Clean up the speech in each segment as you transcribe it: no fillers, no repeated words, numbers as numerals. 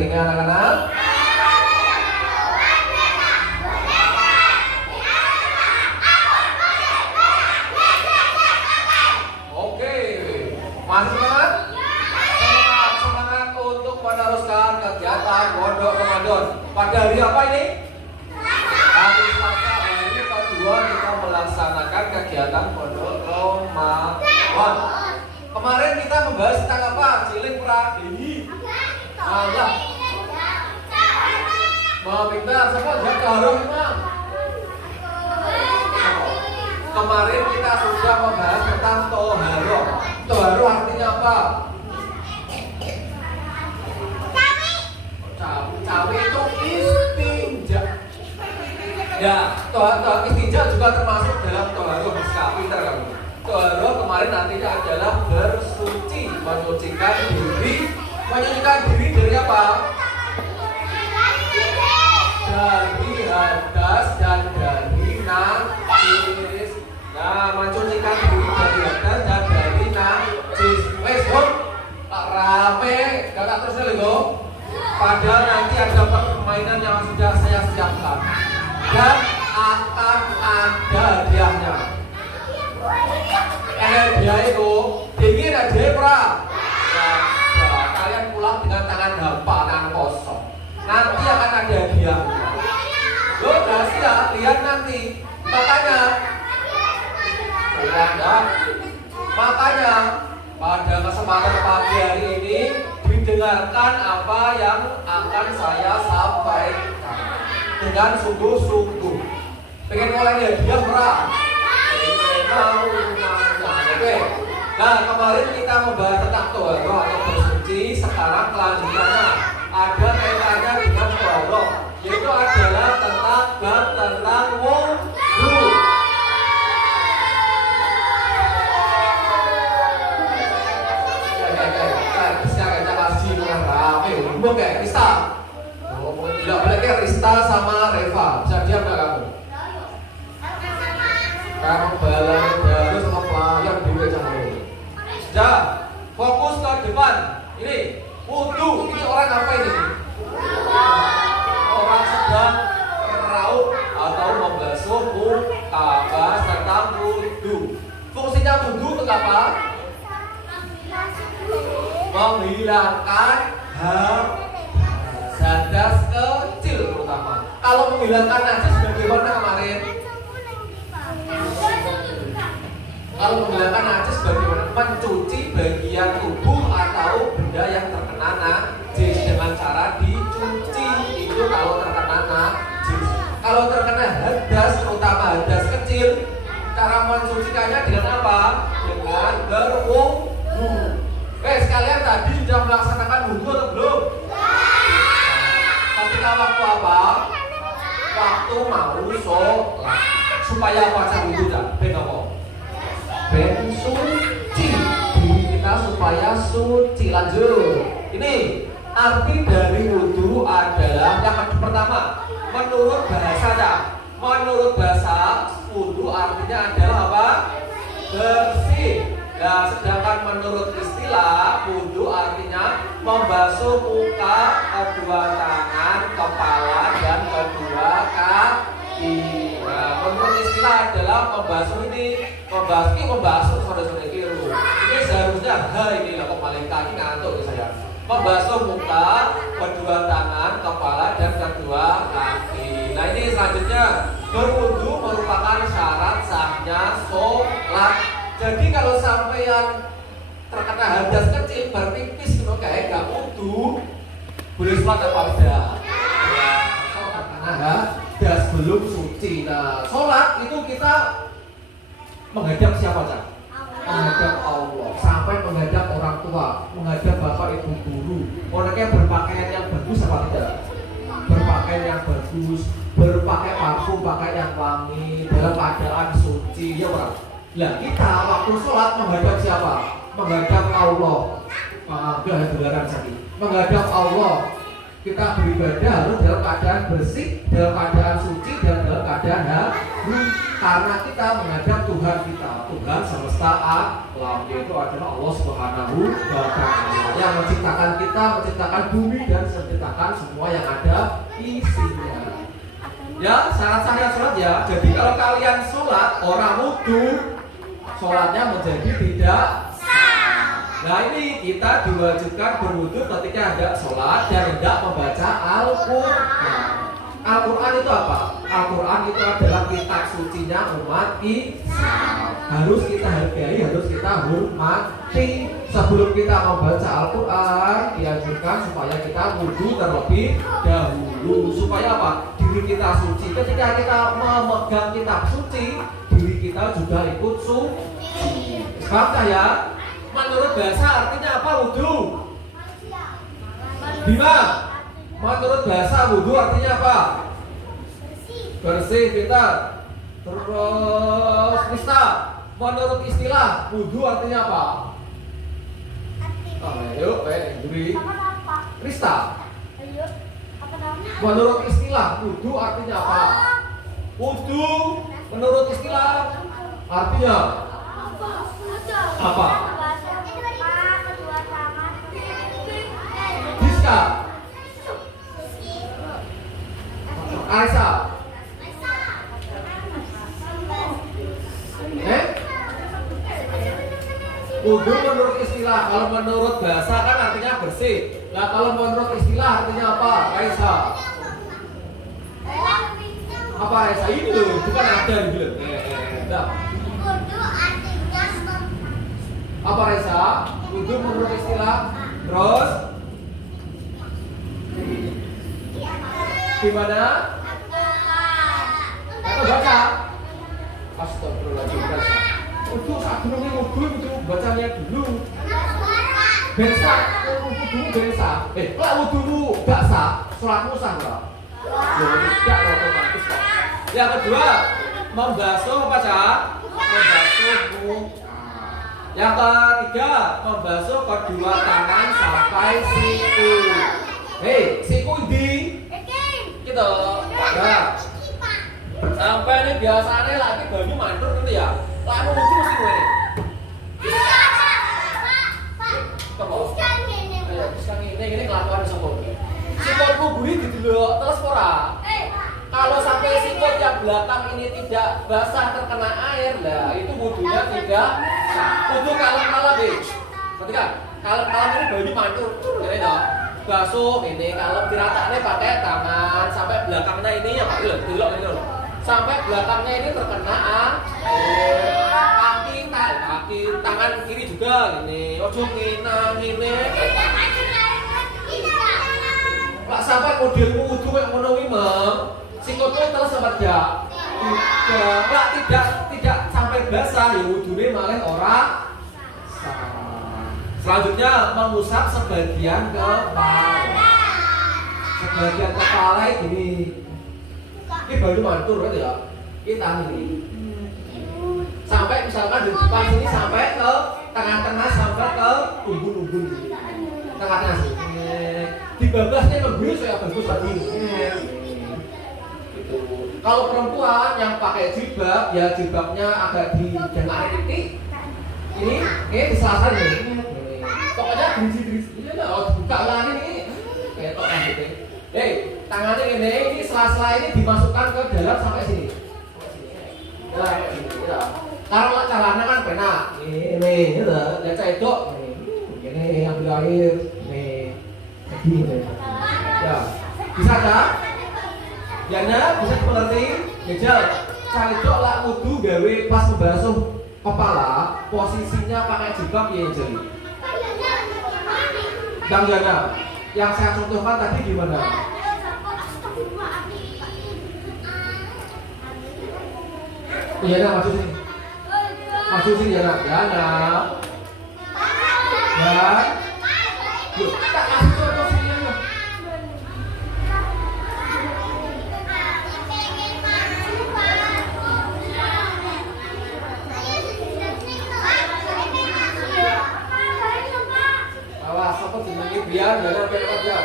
hari ini anak-anak? Oke, masih semangat? Semangat untuk meneruskan kegiatan Pondok Ramadan. Pada hari apa ini? Hari Selasa, hari kedua kita melaksanakan kegiatan Pondok Ramadan. Kemarin kita membahas tentang apa? Cilik Pradehi. Allah. Mau pintar, siapa jaga harum imam? Kemarin kita sudah membahas tentang toharo. Toharo artinya apa? Cawi itu istinja. Ya, istinja juga termasuk dalam toharo. Pintar kamu. Toharo kemarin artinya adalah bersuci, menyucikan diri. Menyucikan diri dari apa? Dari hadas dan dari najis. Nah, mencucikan diri dari hadas dan dari najis. Wes, rame, kakak terus lho. Padahal nanti ada permainan yang sudah saya siapkan dan akan ada hadiahnya. Hadiah itu dingin hadiah pra. Kalian pulang dengan tangan hampa, tangan kosong. Nanti akan ada hadiah. Lo udah siap, lihat nanti. Makanya pada kesempatan pagi hari ini didengarkan apa yang akan saya sampaikan dengan sungguh-sungguh. Pengen mulai hadiah berapa? Oke. Nah, kemarin kita membahas tentang toharo atau bersuci. Sekarang kelanjutannya ada kaitannya dengan toharo, yaitu adalah tentang wudu. Oke, Rista. Tidak boleh kayak Rista sama Reva. Bisa diam nggak kamu? Kamu balai baru sama pelayan juga jangan. Sudah, fokus ke depan. Ini wudu. Ini orang apa ini? Orang sedang meraup atau membasuh muka. Bahas tentang wudu. Fungsinya wudu untuk apa? Menghilangkan hadas kecil terutama. Kalau menghilangkan najis bagaimana kemarin? Kalau menghilangkan najis bagaimana? Mencuci bagian tubuh atau benda yang terkena najis dengan cara dicuci. Itu kalau terkena najis. Kalau terkena hadas, terutama hadas kecil, cara mencucikannya dengan apa? Dengan berwudu. Sekalian tadi sudah melaksanakan wudu atau belum? Ketika waktu apa? Waktu mau sholat. Supaya baca wudu dah. Ben apa? Ben suci. Diri kita supaya suci. Lanjut. Ini arti dari wudu adalah yang pertama, menurut bahasa. Menurut bahasa, wudu artinya adalah apa? Bersih. Nah, sedangkan menurut istilah wudu artinya membasuh muka, kedua tangan, kepala dan kedua kaki. Nah, menurut istilah adalah membasuh ini, membasuh saudara-saudara kiri. Ini seharusnya ini kok paling kaki ngantuk saya. Membasuh muka, kedua tangan, kepala dan kedua kaki. Nah, ini selanjutnya berwudu merupakan syarat sahnya sholat. Jadi kalau sampean terkena hadas kecil berpipis gitu kayak gak wudu, boleh sholat apa tidak? Ya, kalau terkena hadas belum suci. Nah, sholat itu kita menghadap siapa Cak? Menghadap Allah, sampai menghadap orang tua, menghadap bapak ibu guru. Orangnya berpakaian yang bagus apa tidak? Berpakaian yang bagus, berpakai parfum, pakai yang wangi, dalam keadaan suci, ya Pak. Nah, kita waktu sholat menghadap siapa? Menghadap Allah. Menghadap Allah. Kita beribadah harus dalam keadaan bersih, dalam keadaan suci, dan dalam keadaan harum. Karena kita menghadap Tuhan kita, Tuhan semesta alam, yaitu adalah Allah Subhanahu wa Ta'ala yang menciptakan kita, menciptakan bumi dan menciptakan semua yang ada isinya. Ya, syarat-syarat sholat ya. Jadi kalau kalian sholat orang wudu, sholatnya menjadi tidak sah. Nah ini kita diwajibkan berwudu ketika hendak sholat dan hendak membaca Al-Quran. Al-Quran itu apa? Al-Quran itu adalah kitab sucinya umat Islam. Harus kita hargai, harus kita hormati. Sebelum kita membaca Al-Quran, dianjurkan supaya kita wudu terlebih dahulu. Supaya apa? Diri kita suci. Ketika kita memegang kitab suci, diri kita juga ikut suci. Sebab ya, menurut bahasa artinya apa wudu? Bima, menurut bahasa wudu artinya apa? Bersih, pintar. Terus Krista, menurut istilah wudu artinya apa? Ayo, Juri. Krista. Menurut istilah wudu artinya apa? Wudu menurut istilah artinya apa? Diska. Aisyah. Wudu menurut istilah, kalau menurut bahasa kan artinya bersih. Nah kalau menurut istilah artinya apa, Raisa? Apa Raisa? Ini loh, bukan ada gitu. Wudu artinya apa Raisa? Wudu menurut istilah. Terus gimana? Apa baca? Astagfirullahaladzim. Wudu saat dulu wudu itu bacanya dulu. Bensa, wudu bensa. Lah wudumu gak sah, sholatmu sah enggak? Tidak otomatis kok. Yang kedua, membasuh apa Cak? Membasuh muka. Yang ketiga, membasuh kedua tangan sampai siku. Hei, siku di? Gitu. Ya. Sampai ini biasanya lagi banyu mandur nanti ya. Lah aku wudu mesti kowe. Ini kelakuan sapa? Sikutku buri didelok terus ora. Kalau sampai sikut yang belakang ini tidak basah terkena air, lah itu wudunya tidak sah. Wudu kalem-kalem deh. Ketika kalem-kalem ini banyu mantur, ngene to. Basuh ini kalem diratakne pakai tangan sampai belakangnya ini ya Pak, delok ini lho. Sampai belakangnya ini terkena air. Kaki tangan kiri juga gini. Ojo ngene. Lah sampai modelmu wudu mek ngono kuwi, Mem. Sikutmu terus sempat ya. Tidak sampai basah ya wudune malah ora sah. Selanjutnya mengusap sebagian kepala. Sebagian kepala ini. Ini baru mantur kan ya. Kita ini. Sampai misalkan di depan sini sampai ke tengah-tengah sampai ke umbun-umbun sini. Tengah-tengah sini. Di babasnya memburu saya bagus lagi. Gitu. Kalau perempuan yang pakai jilbab, ya jilbabnya agak dijengak titik. Ini di selatan ini. Pokoknya gerisi-gerisi. Ini lah, buka lagi ini. Kayak tok gitu. Tangannya ini sela-sela ini dimasukkan ke dalam sampai sini. Nah, ini ya. Taruh caranya kan penak. Ini ya, ya cedok. Ini ambil air. Ini. Ya, bisa kan? Yana bisa dimengerti? Jajal, cedok lah wudu gawe pas membasuh kepala, posisinya pakai jilbab ya jadi. Dan Yana, yang saya contohkan tadi gimana? Yana maju sini. Maju sini Yana. Yana. Dan yuk, tak kasih contoh sini ya. Awas, apa jenenge biar Yana biar.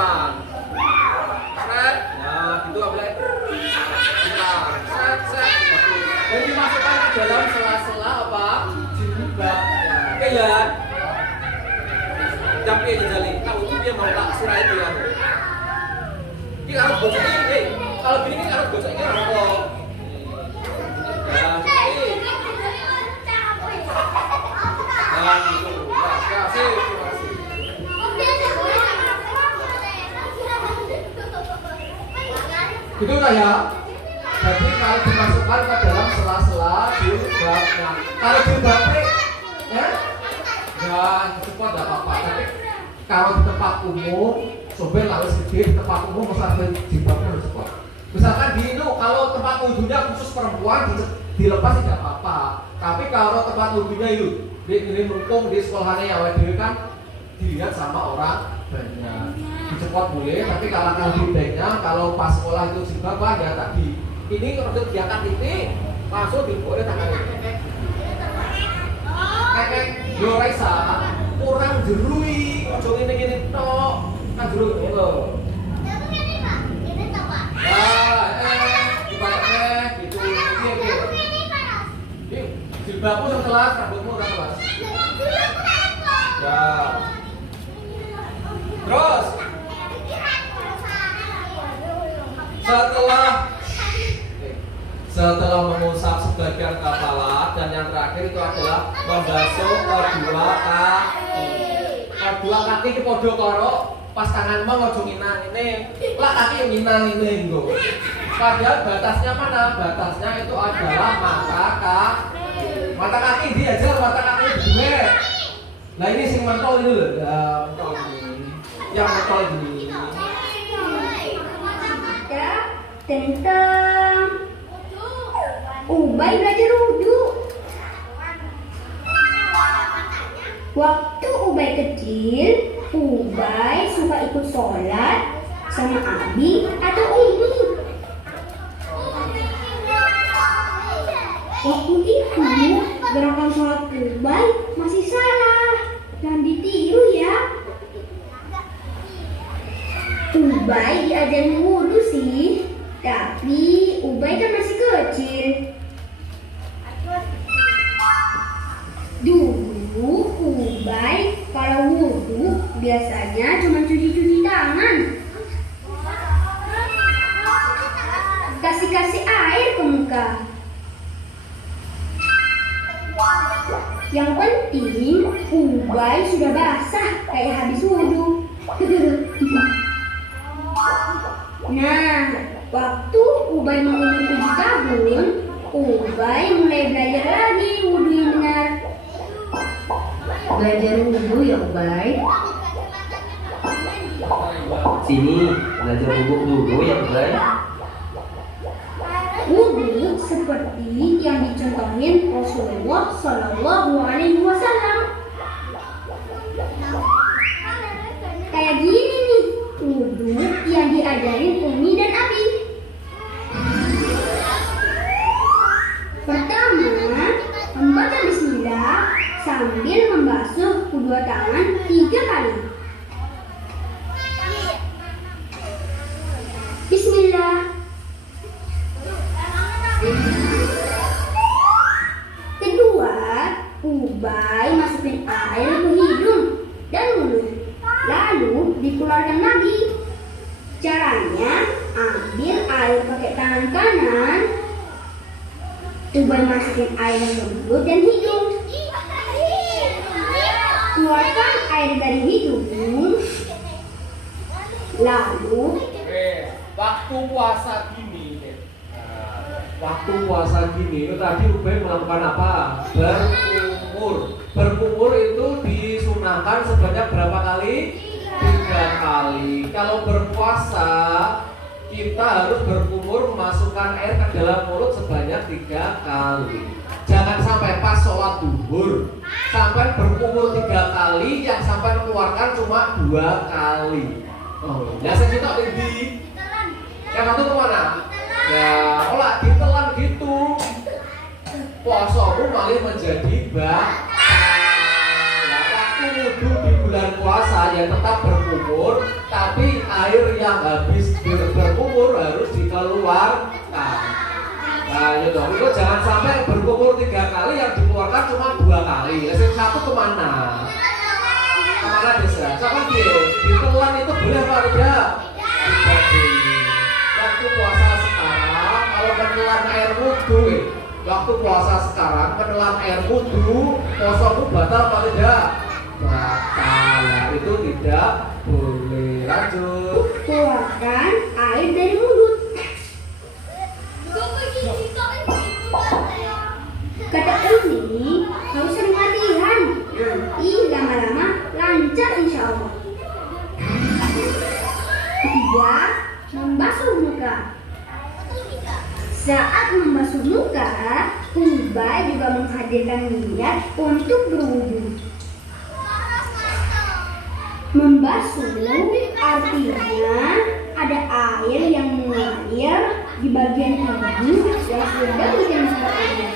depan. Set. Nah, gitu ambil air. Set. Dan dimasukkan ke dalam sela-sela apa? Jilbab. Oke ya. Tapi aja jali. Kamu tuh dia mau tak surah itu ya. Ini harus bocok ini. Kalau gini kan harus bocok ini apa? Nah, ini. Nah, gitu. Ya, sih. Gitu lah ya. Jadi kalau dimasukkan ke dalam sela-sela jilbabnya. Kalau jilbabnya, ya, cepat tidak apa-apa. Tapi kalau di tempat umum, sobat harus gede di tempat umum masalah jilbabnya harus cepat. Misalkan di itu kalau tempat wudhunya khusus perempuan dilepas tidak apa-apa. Tapi kalau tempat wudhunya itu ini mumpung di sekolahnya ya WDW kan dilihat sama orang banyak. Dicepot boleh, tapi kalau lebih baiknya kalau pas sekolah itu jilbab ya tadi ini untuk diangkat ini langsung diboleh tangan ini. Kakek Yoresa kurang jerui, ujung ini tok, kan jerui itu. Dipakai gitu, jilbabmu udah kelas, rambutmu udah kelas. Ya. Terus setelah mengusap sebagian kepala dan yang terakhir itu adalah membasuh kedua kaki. Kedua kaki di podo karo pas tangan mau ojo nginang ini, lah kaki nginang ini nggo. Padahal batasnya mana? Batasnya itu adalah mata kaki. Mata kaki diajar, mata kaki gue. Nah ini sing mentol itu loh, ya mentol ini. Yang mentol ini. Tentang Ubay belajar wudhu. Waktu Ubay kecil, Ubay suka ikut sholat sama Abi atau Umi. Waktu itu gerakan sholat Ubay masih salah dan ditiru ya. Ubay diajarin wudhu sih, tapi Ubay kan masih kecil. Dulu Ubay kalau wudhu biasanya cuma cuci-cuci tangan, kasih air ke muka. Yang penting Ubay sudah basah kayak habis wudhu. Nah, waktu Ubay mau umur 7 tahun, Ubay mulai belajar lagi wudhu yang benar. Belajar wudhu ya Ubay. Sini belajar wudhu dulu ya Ubay. Wudhu seperti yang dicontohin Rasulullah Shallallahu Alaihi Wasallam. Kayak gini nih wudhu yang diajarin Umi dan Abi. Pertama, membaca Bismillah sambil membasuh kedua tangan 3 kali. Bismillah. Kedua, Ubay masukin air ke hidung dan mulut, lalu dikeluarkan lagi. Caranya, ambil air pakai tangan kanan, Ubay masukin air ke mulut dan hidung, keluarkan air dari hidung, lalu waktu puasa gini. Waktu puasa gini itu tadi Ubay melakukan apa? Berkumur. Berkumur itu disunahkan sebanyak berapa kali? 3 kali. Kalau berpuasa kita harus berkumur memasukkan air ke dalam mulut sebanyak 3 kali. Jangan sampai pas sholat duhur sampai berkumur 3 kali, yang sampai mengeluarkan cuma 2 kali. Oh, ya saya cerita lebih. Yang satu kemana? Ya, olah ditelan gitu. Puasamu malah menjadi batal. Nah, waktu wudhu di bulan puasa ya tetap berkumur, tapi yang habis berkumur harus dikeluarkan. Nah, ya dong, itu jangan sampai berkumur 3 kali yang dikeluarkan cuma 2 kali. Yang satu kemana? Kemana bisa? Sama dia, ditelan itu boleh apa tidak? Tidak boleh. Waktu puasa sekarang, kalau menelan air wudhu, waktu puasa sekarang menelan air wudhu, puasamu batal apa tidak? Batal. Nah, itu tidak boleh. Lanjut. Keluarkan air dari mulut. Kata ini harus sering latihan. Nanti lama-lama lancar insya Allah. Ketiga, membasuh muka. Saat membasuh muka, Ubay juga menghadirkan niat untuk berwudu. Membasuh artinya ada air yang mengalir di bagian hidung yang sudah dicampur air.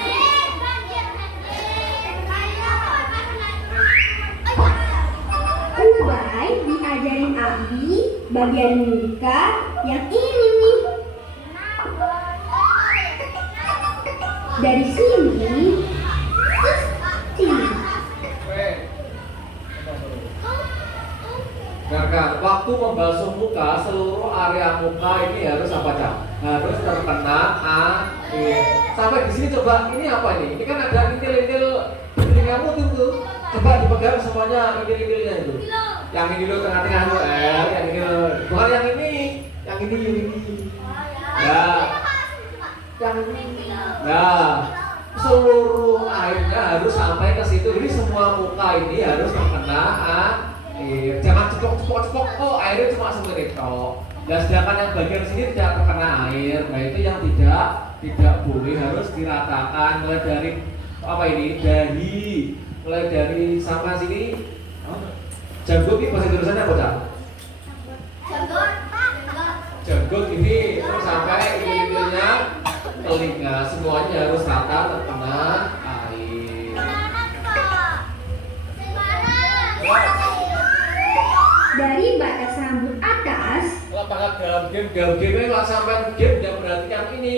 Ubay diajarin Abi bagian muka yang ini nih. Dari sini ke sini. Dengarkan, waktu membasuh muka, seluruh area muka ini harus apa, Cak? Harus terkena air. Sampai di sini coba, ini apa ini? Ini kan ada intil-intil di kamu tuh. Coba dipegang semuanya intil-intilnya itu. Yang ini lo tengah-tengah lo, yang ini lo. Bukan yang ini. Nah, yang ini. Nah, seluruh airnya harus sampai ke situ. Jadi semua muka ini harus terkena air. Jangan cepok-cepok, oh airnya cuma semenit toh. Dan sedangkan yang bagian sini tidak terkena air. Nah itu yang tidak boleh, harus diratakan. Mulai dari apa ini? Mulai dari sama sini. Janggut ini bahasa Indonesianya apa, Cak? Janggut ini terus sampai ini-ininya telinga, semuanya harus rata terkena air. Dari batas rambut atas. Kalau pakai dalam game kalau sampai game dan perhatikan ini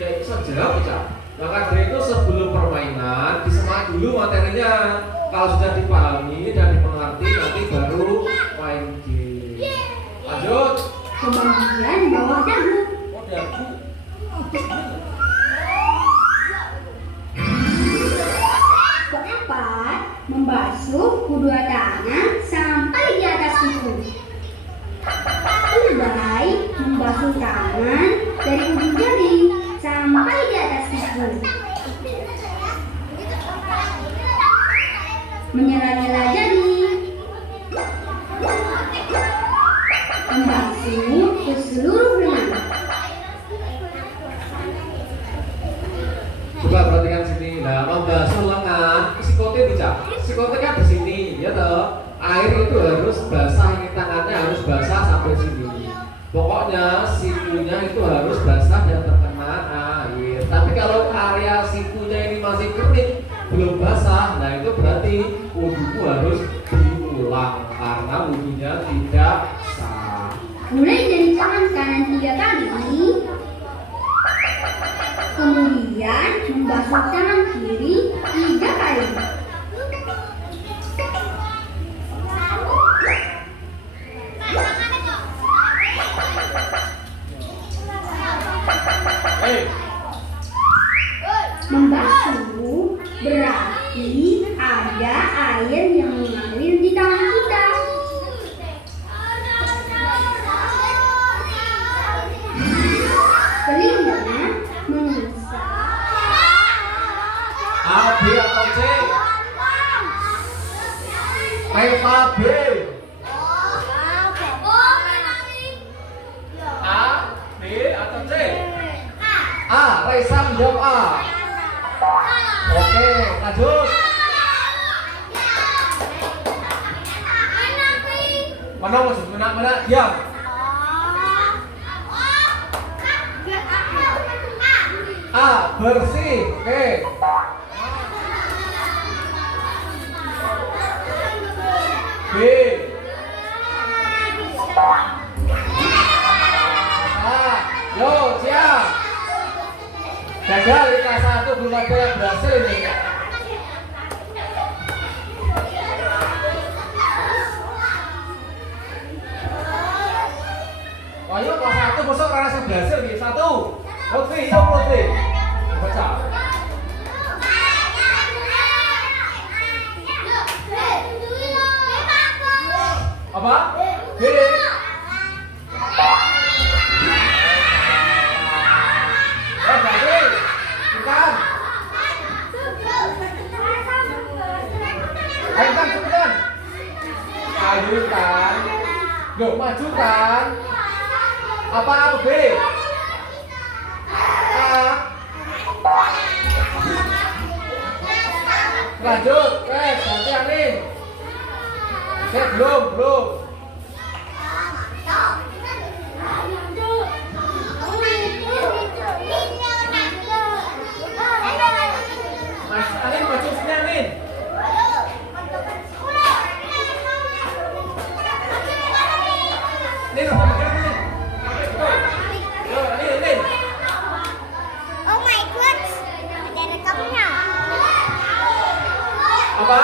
kayak bisa jawab, Cak. Maka dari itu sebelum permainan disemak dulu materinya. Kalau sudah dipahami dan dimengerti nanti baru main game. Lanjut. Kemudian bawah dagu. Oh, dagu. Keempat, membasuh kedua tangan sampai di atas siku. Ubay membasuh tangan dari ujung jari sampai di atas siku. Menyela-nyela jari. Membasuh ke seluruh lengan. Coba perhatikan sini. Nah, membasuh lengan, sikote bisa. Sikote kan di sini, ya toh. Air itu harus basah, ini tangannya harus basah sampai sini. Pokoknya sikunya itu harus basah dan terkena air. Tapi kalau area sikunya ini masih kering, belum basah, nah itu berarti wuduku harus diulang karena wudunya tidak sah. Mulai dari tangan kanan 3 kali. Kemudian membasuh tangan kiri 3 kali. Membasuh berarti ada air yang mengalir di tangan kita. Telinga mengusap. A, B atau C? Reva B. A, B atau C? A, Reza menjawab A. Oke, lanjut. Mana maksud mana diam. A, bersih. Oke. B. Gagal di kelas 1 belum ada yang berhasil ini. Ayo kelas 1 besok rasa berhasil nih. 1, Lutfi, yuk Lutfi. Baca. Apa? B. Berarti bukan. Ayo kan cepetan. Ayo kan. Loh, maju kan. Apa B? A. Lanjut, ganti Anin. Belum. Mas Anin maju sini Anin. Nin udah pegang Nin. Yo, Nin. Oh my god, ada rekamnya. Apa?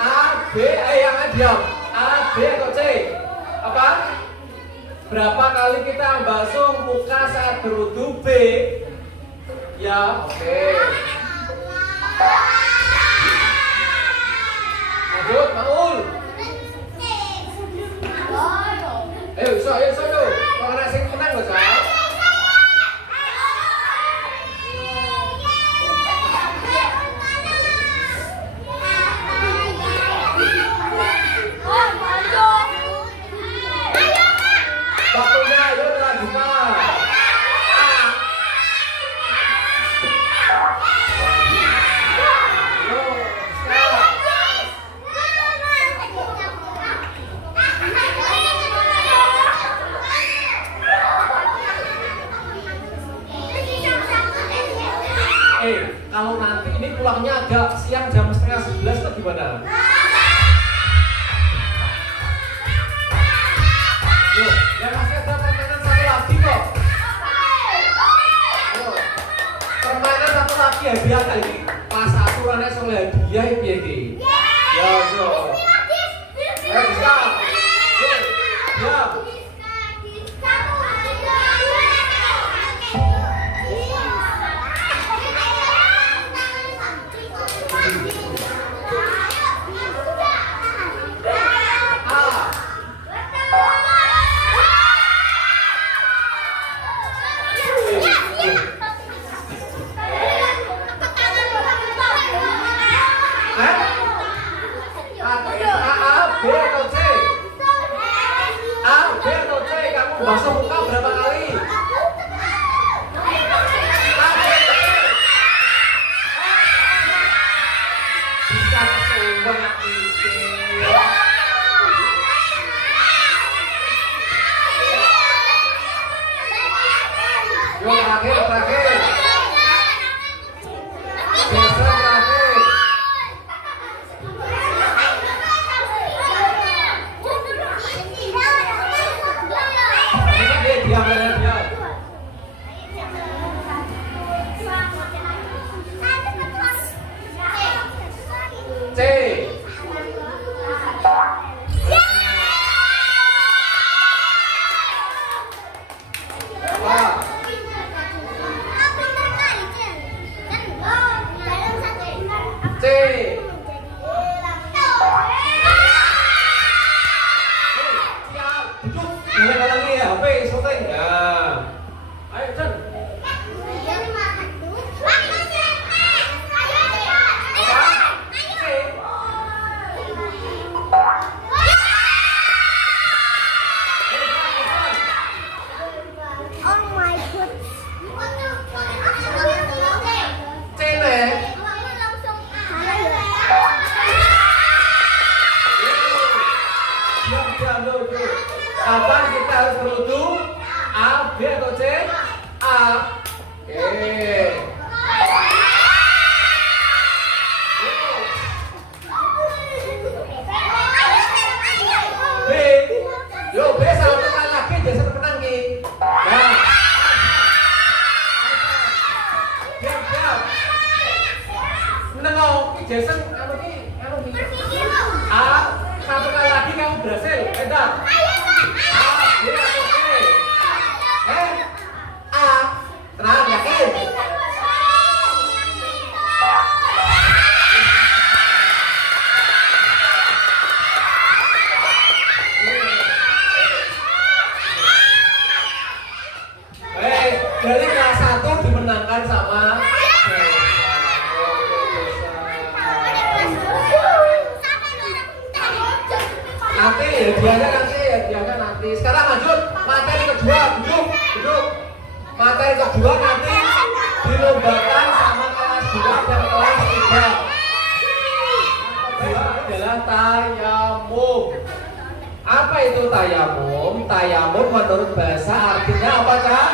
A, B, yang diam. A, B atau C? Apa? Berapa kali kita membasuh muka saat berwudu? B. Ya, oke. Lanjut, Maul. Ayo, ayo. Kalau anak sing menang loh, Sal. Waktunya, ayo lanjutkan. Kalau nanti ini pulangnya agak siang jam 10:30 itu gimana? Loh, yang masih ada permainan satu lagi kok. Loh, permainan satu lagi hadiah kali ini. Pas aturannya soal hadiah ini iki. Ya, yo. Ayo bisa. Ya. Basuh muka berapa kali? Bisa kesuwen iki. Yo terakhir. Besok terakhir. Diam. C. Apa? C. Duduk. Ngalang-ngalangi ya, HP syuting. Nah. Ayo, Chan. Oh my god. C nih. Diam dulu. Kapan kita harus berwudu? A, B atau C? A. Oke. B. Yo, B satu kali lagi jadi satu penang ki. Nah. Diam. Dari kelas 1 dimenangkan sama nanti nanti. Sekarang lanjut materi kedua, duduk. Materi kedua nanti dilombakan sama kelas 2 dan kelas 3. Kedua adalah tayamum. Apa itu tayamum? Tayamum menurut bahasa artinya apa, Kak?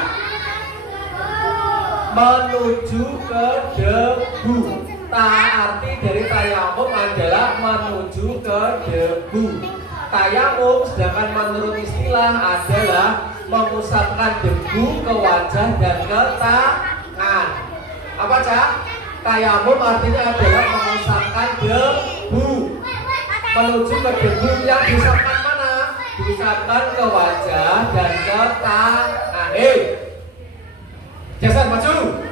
Menuju ke debu. Arti dari tayamum adalah menuju ke debu. Tayamum sedangkan menurut istilah adalah mengusapkan debu ke wajah dan ke tangan. Apa, Cak? Tayamum artinya adalah mengusapkan debu menuju ke debu yang diusapkan mana? Diusapkan ke wajah dan ke tangan. Jason maju.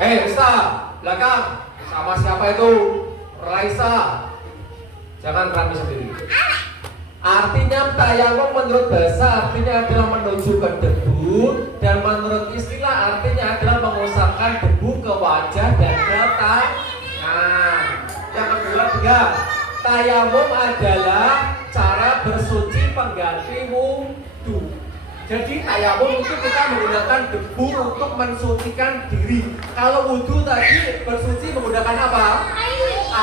Rista, belakang. Sama siapa itu? Raisa. Jangan rame sendiri. Artinya tayamum menurut bahasa artinya adalah menuju ke debu, dan menurut istilah artinya adalah mengusapkan debu ke wajah dan ke tangan. Yang kedua, tayamum adalah cara bersuci pengganti wudu. Jadi tayamum itu kita menggunakan debu untuk mensucikan diri. Kalau wudu tadi bersuci menggunakan apa?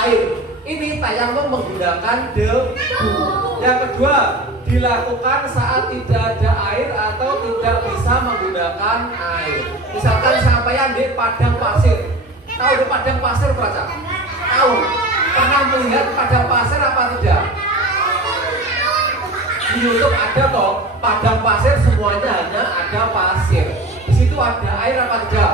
Air. Ini tayamum menggunakan debu. Yang kedua, dilakukan saat tidak ada air atau tidak bisa menggunakan air. Misalkan sampeyan di padang pasir. Tahu di padang pasir berapa? Tahu? Pernah melihat padang pasir apa tidak? Di YouTube ada toh, padang pasir semuanya hanya ada pasir. Di situ ada air apa tidak?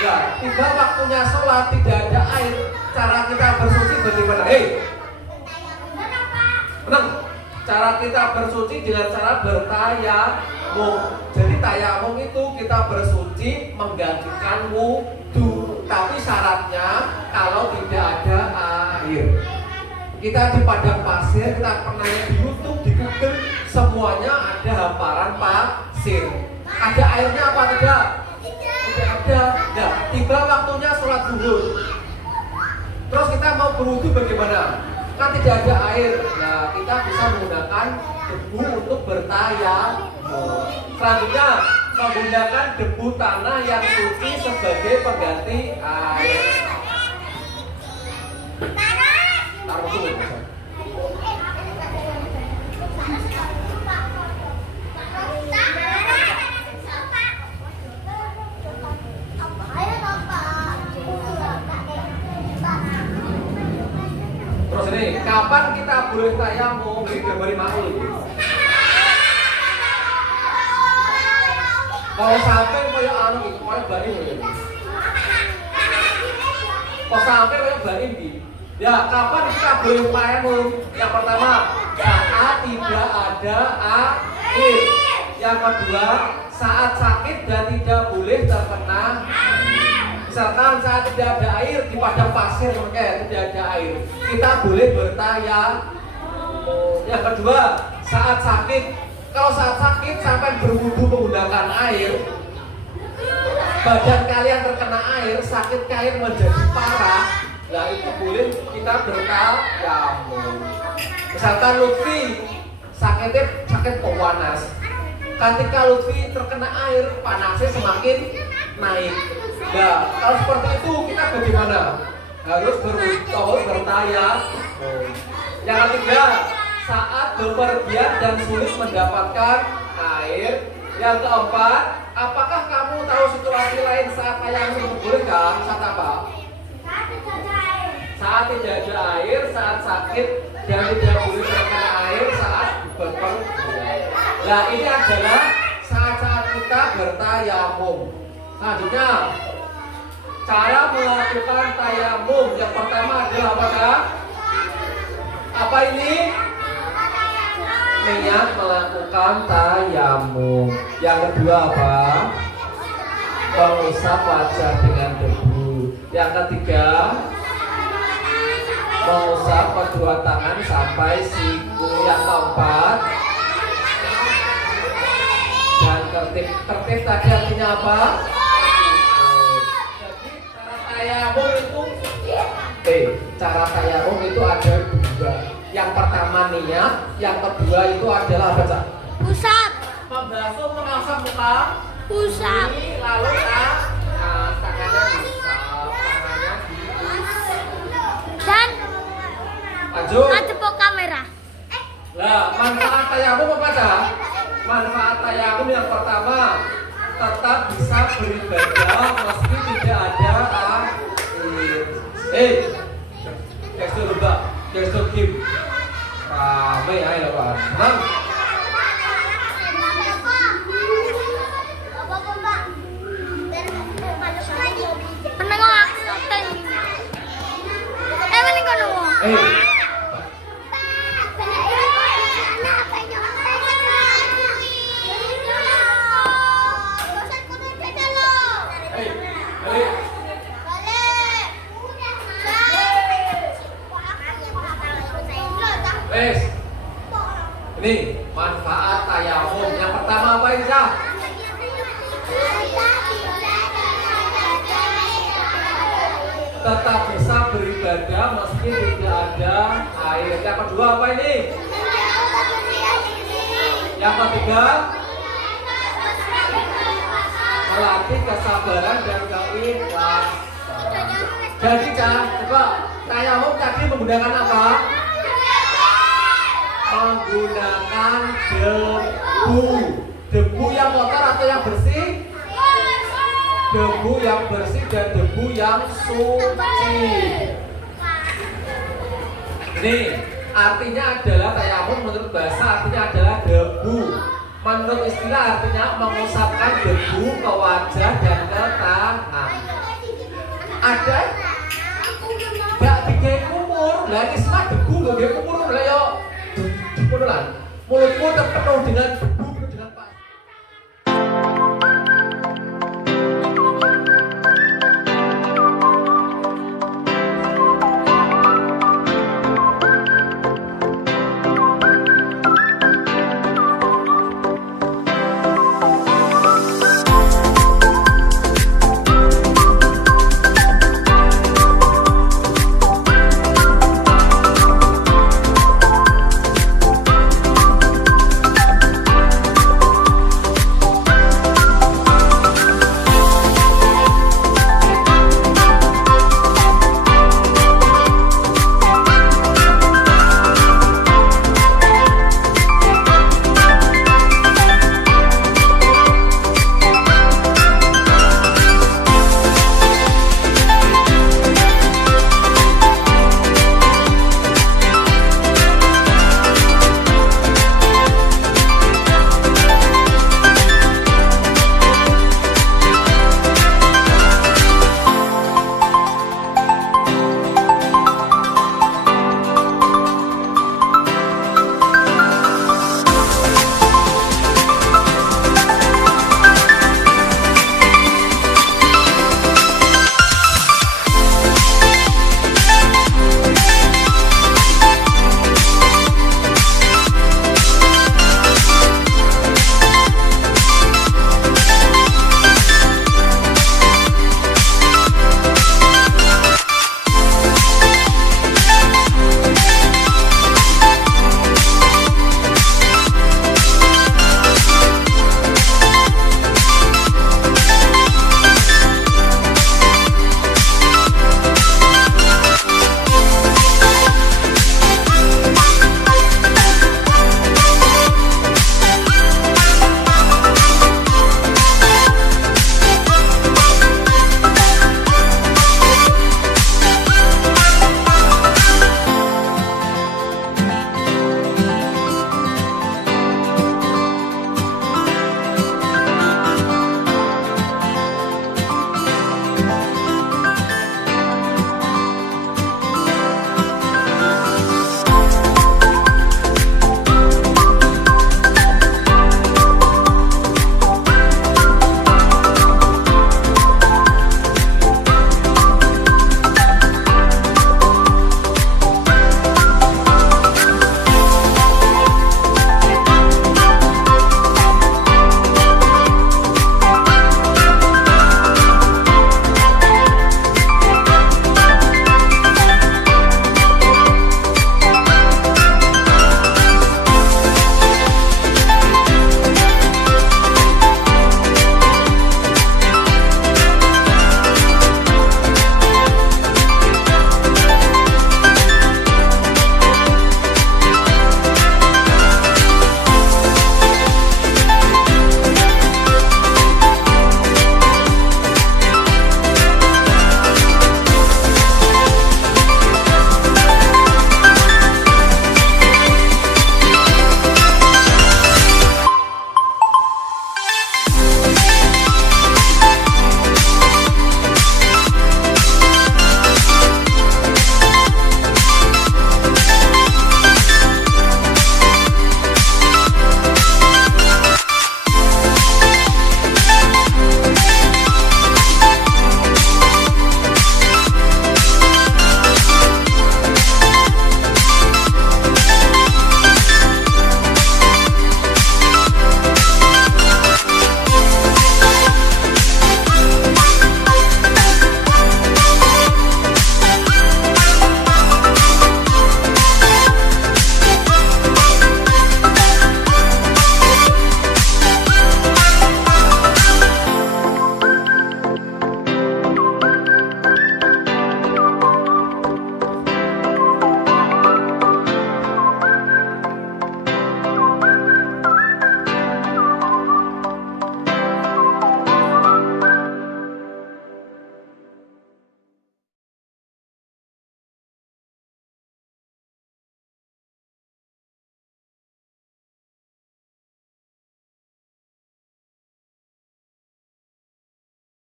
Ya, tiba waktunya sholat tidak ada air. Cara kita bersuci bagaimana? Menang. Cara kita bersuci dengan cara bertayamum. Jadi tayamum itu kita bersuci menggantikan wudu. Tapi syaratnya kalau tidak ada air. Kita di padang pasir, kita pernah di YouTube, di Google, semuanya ada hamparan pasir. Ada airnya apa tidak? Tidak ada. Nah, tiba waktunya sholat zuhur. Terus kita mau berwudu bagaimana? Kan tidak ada air. Nah, kita bisa menggunakan debu untuk bertayamum. Selanjutnya, menggunakan debu tanah yang suci sebagai pengganti air. Taruh dulu. Terus ini, kapan kita boleh tayamum? Ini gambari makul ini. Kalau sampai kayak anu gitu, kayak bari ini. Kalau sampai kayak bari ini. Ya, kapan kita boleh tayamum? Yang pertama, saat tidak ada air. Yang kedua, saat sakit dan tidak boleh terkena. Misalkan saat tidak ada air di padang pasir, tidak ada air, kita boleh bertayamum. Yang kedua, saat sakit. Kalau saat sakit sampai berwudu menggunakan air, badan kalian terkena air, sakit kalian menjadi parah, nah itu boleh kita bertayamum. Misalkan Lutfi sakit panas, ketika Lutfi terkena air, panasnya semakin naik. Nah, kalau seperti itu kita bagaimana? Harus bertayamum. Yang ketiga, saat bepergian dan sulit mendapatkan air. Yang keempat, apakah kamu tahu situasi lain saat tayamum bolehkah? Saat apa? Saat tidak ada air, saat sakit dan tidak boleh terkena air, saat bepergian. Nah, ini adalah saat-saat kita bertayamum. Selanjutnya, cara melakukan tayamum. Yang pertama adalah apakah? Apa ini? Niat melakukan tayamum. Yang kedua apa? Mengusap wajah dengan debu. Yang ketiga, mengusap kedua tangan sampai siku. Yang keempat, Aktif tadi artinya apa? Jadi cara tayamum itu cara tayamum itu ada dua. Yang pertama niat, yang kedua itu adalah apa, Cak? Usap. Membasuh mengasap muka. Usap. Ini lalu tangannya diusap, tangannya Dan lanjut. ngadepok kamera. Lah, manfaat tayamum apa, Cak? Manfaat tayamum yang pertama, tetap bisa beribadah meski tidak ada air. Gestur Mbak, gestur Kim. Rame ya, Pak. Senang. Menengok aksen. Mending kono. Ini manfaat tayamum. Yang pertama apa ini, Cak? Tetap bisa beribadah meski tidak ada air. Yang kedua apa ini? Yang ketiga, melatih kesabaran dan keikhlasan. Jadi, Cak, coba tayamum tadi menggunakan apa? Menggunakan debu yang kotor atau yang bersih? Debu yang bersih dan debu yang suci. Ini artinya adalah tayamum menurut bahasa artinya adalah debu. Menurut istilah artinya mengusapkan debu ke wajah dan ke tangan. Ada? Gak bikin kumur, lah ini semua debu loh, dia kumur lah yo. Mulutmu terpenuh dengan debu.